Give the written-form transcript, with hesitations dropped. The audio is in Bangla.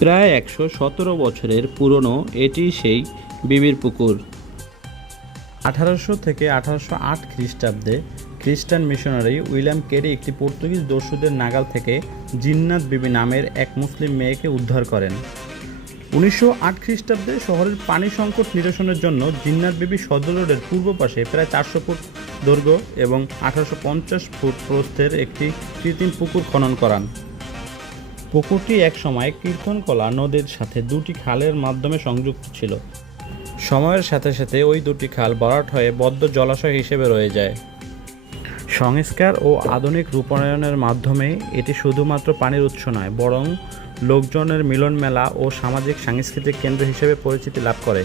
প্রায় ১১৭ বছরের পুরনো এটি সেই বিবির পুকুর। 1800 থেকে 1808 খ্রিস্টাব্দে খ্রিস্টান মিশনারি উইলিয়াম ক্যারি একটি পর্তুগিজ দস্যুদের নাগাল থেকে জিন্নাত বিবি নামের এক মুসলিম মেয়েকে উদ্ধার করেন। 1908 খ্রিস্টাব্দে শহরের পানি সংকট নিরসনের জন্য জিন্নাত বিবি সদর রোডের পূর্ব পাশে প্রায় 400 ফুট দৈর্ঘ্য এবং 1850 ফুট প্রস্থের একটি কৃত্রিম পুকুর খনন করান। পুকুরটি একসময় কীর্তনকলা নদীর সাথে দুটি খালের মাধ্যমে সংযুক্ত ছিল। সময়ের সাথে সাথে ওই দুটি খাল ভরাট হয়ে বদ্ধ জলাশয় হিসেবে রয়ে যায়। সংস্কার ও আধুনিক রূপায়ণের মাধ্যমে এটি শুধুমাত্র পানির উৎস নয়, বরং লোকজনের মিলন মেলা ও সামাজিক সাংস্কৃতিক কেন্দ্র হিসেবে পরিচিতি লাভ করে।